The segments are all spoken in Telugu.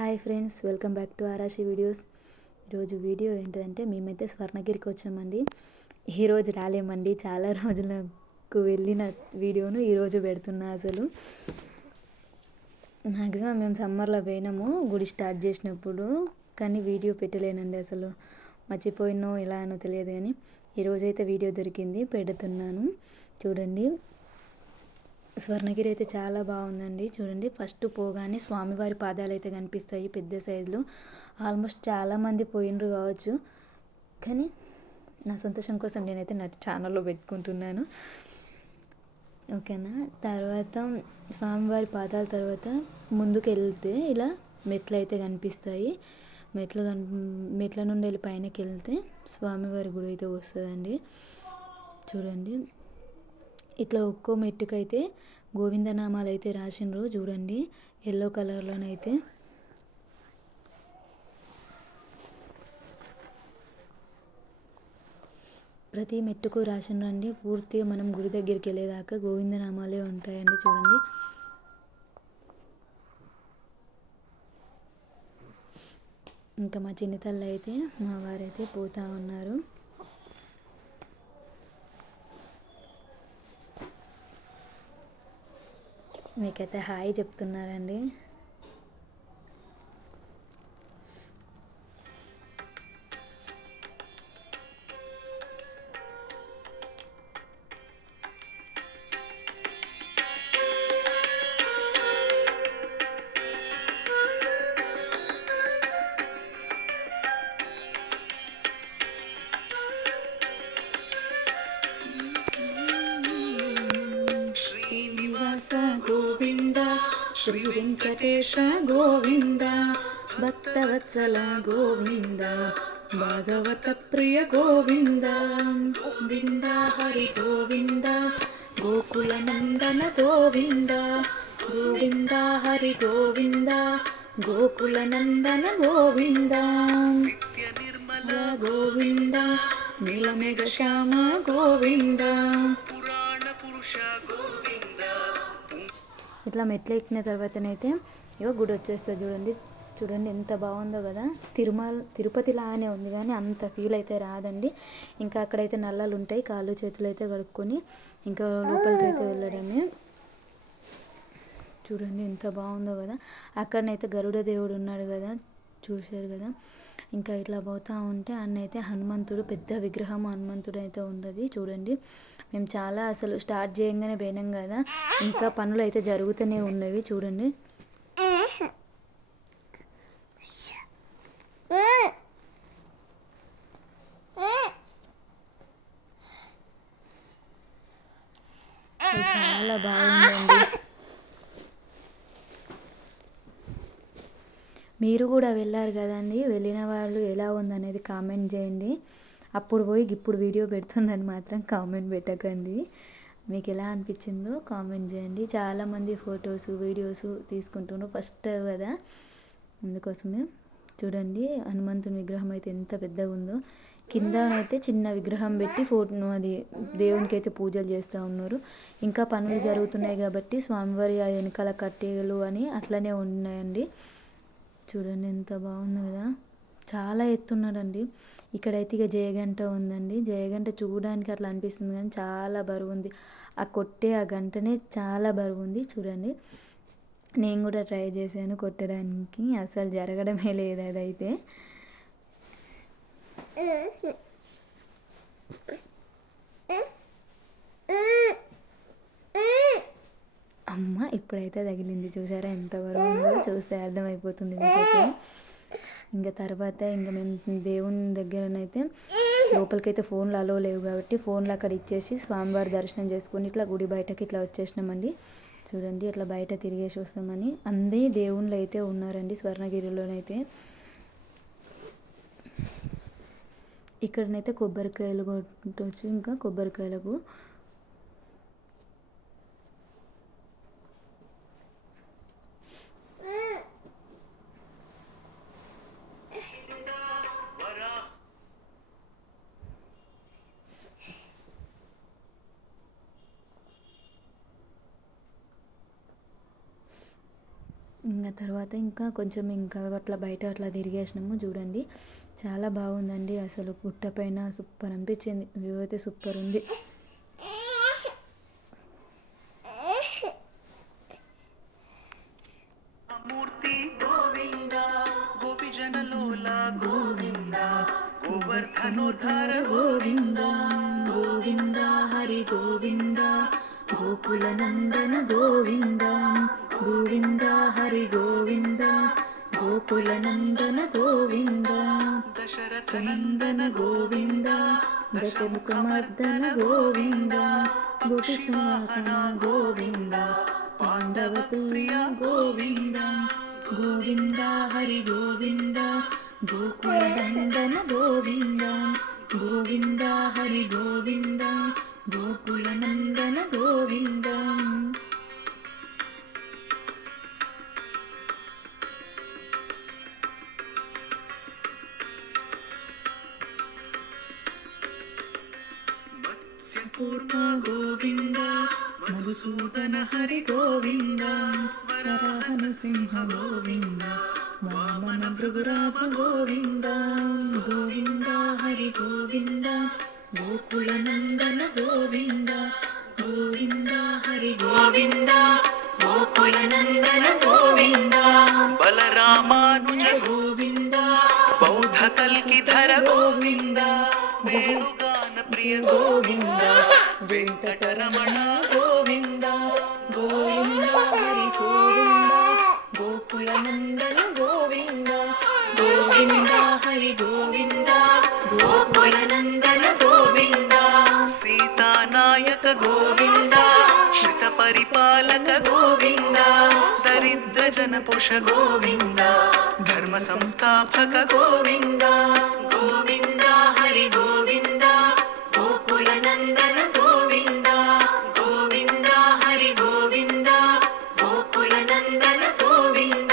Hi friends, welcome back to Arashi videos. ఈరోజు వీడియో ఏంటంటే మేమైతే స్వర్ణగిరికి వచ్చామండి. ఈరోజు రాలేమండి, చాలా రోజులకు వెళ్ళిన వీడియోను ఈరోజు పెడుతున్నా. అసలు మ్యాక్సిమం మేము సమ్మర్లో పోయినాము గుడి స్టార్ట్ చేసినప్పుడు, కానీ వీడియో పెట్టలేనండి. అసలు మర్చిపోయినో ఎలా అనో తెలియదు, కానీ ఈరోజైతే వీడియో దొరికింది, పెడుతున్నాను. చూడండి, స్వర్ణగిరి అయితే చాలా బాగుందండి. చూడండి, ఫస్ట్ పోగానే స్వామివారి పాదాలు అయితే కనిపిస్తాయి పెద్ద సైజులో. ఆల్మోస్ట్ చాలామంది పోయినరు కావచ్చు, కానీ నా సంతోషం కోసం నేనైతే నా ఛానల్లో పెట్టుకుంటున్నాను, ఓకేనా. తర్వాత స్వామివారి పాదాల తర్వాత ముందుకు వెళ్తే ఇలా మెట్లు అయితే కనిపిస్తాయి. మెట్ల నుండి వెళ్ళి పైనకి వెళ్తే స్వామివారి గుడి అయితే వస్తుందండి. చూడండి, ఇట్లా ఒక్కో మెట్టుకైతే గోవిందనామాలు అయితే రాసిండ్రు. చూడండి, ఎల్లో కలర్లోనైతే ప్రతి మెట్టుకు రాసిండ్రండి. పూర్తిగా మనం గుడి దగ్గరికి వెళ్ళేదాకా గోవిందనామాలే ఉంటాయండి. చూడండి, ఇంకా మా చిన్నతల్లి అయితే మా వారైతే పోతూ ఉన్నారు. మీకైతే హాయ్ చెప్తున్నారండి. గోవింద శ్రీ వెంకటేశ గోవింద, భక్తవత్సల గోవింద, భాగవత ప్రియ గోవింద, గోవింద హరి గోవింద, గోకుల నందన గోవింద, గోవింద హరి గోవింద, గోకుల నందన గోవింద, గోవింద నీలమేఘ శ్యామ గోవింద. ఇట్లా మెట్లు ఎక్కిన తర్వాతనైతే ఇగో గుడి వచ్చేస్తుంది. చూడండి, చూడండి ఎంత బాగుందో కదా. తిరుపతి లాగానే ఉంది, కానీ అంత ఫీల్ అయితే రాదండి. ఇంకా అక్కడైతే నల్లలు ఉంటాయి, కాళ్ళు చేతులు అయితే కడుక్కొని ఇంకా లోపలికి అయితే వెళ్ళడమే. చూడండి ఎంత బాగుందో కదా. అక్కడనైతే గరుడ దేవుడు ఉన్నాడు కదా, చూశారు కదా. ఇంకా ఇట్లా పోతూ ఉంటే అన్నైతే హనుమంతుడు, పెద్ద విగ్రహం హనుమంతుడు అయితే ఉండదు. చూడండి, మేము చాలా అసలు స్టార్ట్ చేయంగానే పోయినాం కదా, ఇంకా పనులు అయితే జరుగుతూనే ఉన్నవి. చూడండి, చాలా బాగుందండి. మీరు కూడా వెళ్ళారు కదండి, వెళ్ళిన వాళ్ళు ఎలా ఉందనేది కామెంట్ చేయండి. అప్పుడు పోయి ఇప్పుడు వీడియో పెడుతుందని మాత్రం కామెంట్ పెట్టకండి. మీకు ఎలా అనిపించిందో కామెంట్ చేయండి. చాలామంది ఫొటోస్ వీడియోస్ తీసుకుంటున్నారు, ఫస్ట్ కదా, అందుకోసమే. చూడండి, హనుమంతుని విగ్రహం అయితే ఎంత పెద్దగా ఉందో. కిందనైతే చిన్న విగ్రహం పెట్టి అది దేవునికి అయితే పూజలు చేస్తూ ఉన్నారు. ఇంకా పనులు జరుగుతున్నాయి కాబట్టి స్వామివారి వెనకాల కట్టెలు అని అట్లనే ఉన్నాయండి. చూడండి ఎంత బాగుంది కదా, చాలా ఎత్తున్నారండి. ఇక్కడైతే ఇక జయగంట ఉందండి. జయగంట చూడడానికి అట్లా అనిపిస్తుంది, కానీ చాలా బరువు ఉంది. ఆ కొట్టే ఆ గంటనే చాలా బరువు ఉంది. చూడండి, నేను కూడా ట్రై చేశాను కొట్టడానికి, అసలు జరగడమే లేదు అదైతే. అమ్మ ఇప్పుడైతే తగిలింది, చూసారా ఎంత బరువు ఉందో, చూస్తే అర్థమైపోతుంది మీకైతే. ఇంకా తర్వాత ఇంకా మేము దేవుని దగ్గరనైతే లోపలికైతే ఫోన్లు అలో లేవు కాబట్టి ఫోన్లు అక్కడ ఇచ్చేసి స్వామివారి దర్శనం చేసుకొని ఇట్లా గుడి బయటకి ఇట్లా వచ్చేసినామండి. చూడండి, ఇట్లా బయట తిరిగేసి వస్తామని. అందరి దేవుళ్ళు అయితే ఉన్నారండి స్వర్ణగిరిలోనైతే. ఇక్కడనైతే కొబ్బరికాయలు కొట్టవచ్చు, ఇంకా కొబ్బరికాయలకు ఇంకా తర్వాత ఇంకా కొంచెం ఇంకా అట్లా బయట అట్లా తిరిగేసినాము. చూడండి చాలా బాగుందండి, అసలు గుట్ట పైన సూపర్ అనిపించింది. వ్యూ అయితే సూపర్ ఉంది. మూర్తి గోవింద గోపిజనలోల గోవింద గోవర్ధనోద్ధార గోవింద గోవింద హరి గోవింద గోకుల నందన గోవింద గోవింద హరి గోవింద గోకుల నందన గోవింద దశరథ నందన గోవింద దశముఖమర్దన గోవింద గోపిసుమోహన గోవింద పాండవ ప్రియ గోవింద గోవింద హరి గోవింద గోకుల నందన గోవింద గోవింద హరి గోవింద గోకుల నందన గోవింద. మత్స్యకూర్మ గోవింద మధుసూదన హరి గోవింద వరాహన సింహ గోవింద వామన భృగురాజ గోవింద గోవింద హరి గోవింద గోకుల నందన గోవింద గోవింద హరి గోవింద గోకుల నందన గోవింద బలరామానుజ గోవింద బౌద్ధ కల్కిధర గోవింద వేణుగాన ప్రియ గోవింద వెంకటరమణ గోవింద గోవింద హరి గోవింద గోకుల నందన గోవింద గోవింద హరి గోవింద గోకుల నందన గోవింద సీతానాయక గోవింద శ్రిత పరిపాలక గోవింద దరిద్ర జన పుష గోవింద ధర్మ సంస్థాపక గోవింద గోవింద హరి గోవింద గోకుల నందన గోవింద గోవింద హరి గోవింద గోకుల నందన గోవింద.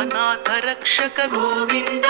అనాథ రక్షక గోవింద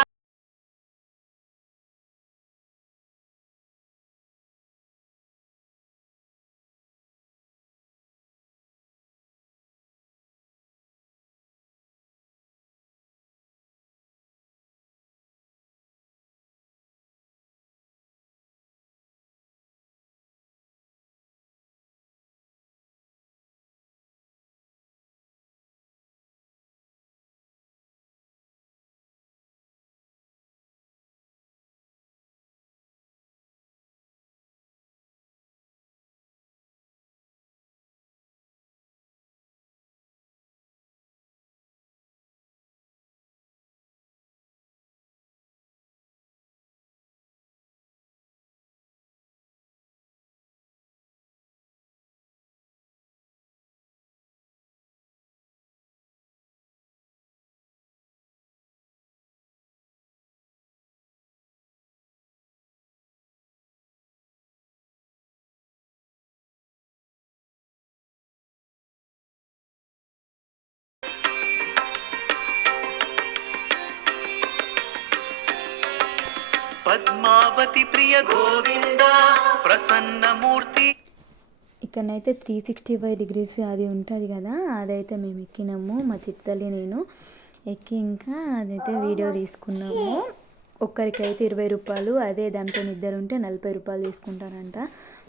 పద్మావతి ప్రియ గోవింద ప్రసన్న మూర్తి. ఇక్కడనైతే 365 డిగ్రీస్ అది ఉంటుంది కదా, అదైతే మేము ఎక్కినాము మా చిట్టల్లి నేను ఎక్కి ఇంకా అదైతే వీడియో తీసుకున్నాము. ఒక్కరికైతే 20 రూపాయలు, అదే దాంతో ఇద్దరు ఉంటే 40 రూపాయలు తీసుకుంటారంట.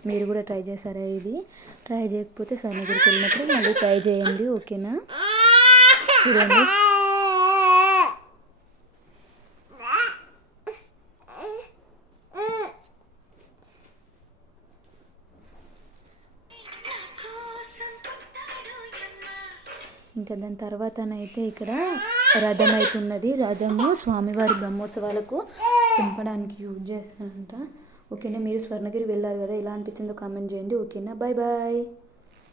మీరు కూడా ట్రై చేశారా? ఇది ట్రై చేయకపోతే స్వర్ణగిరికి వెళ్ళినప్పుడు మళ్ళీ ట్రై చేయండి, ఓకేనా? చూడండి ఇంకా దాని తర్వాతనైతే ఇక్కడ రథం అవుతున్నది. రథము స్వామివారి బ్రహ్మోత్సవాలకు తింపడానికి యూజ్ చేస్తారంట, ఓకేనా? మీరు స్వర్ణగిరి వెళ్ళారు కదా, ఎలా అనిపించిందో కామెంట్ చేయండి, ఓకేనా? Bye bye.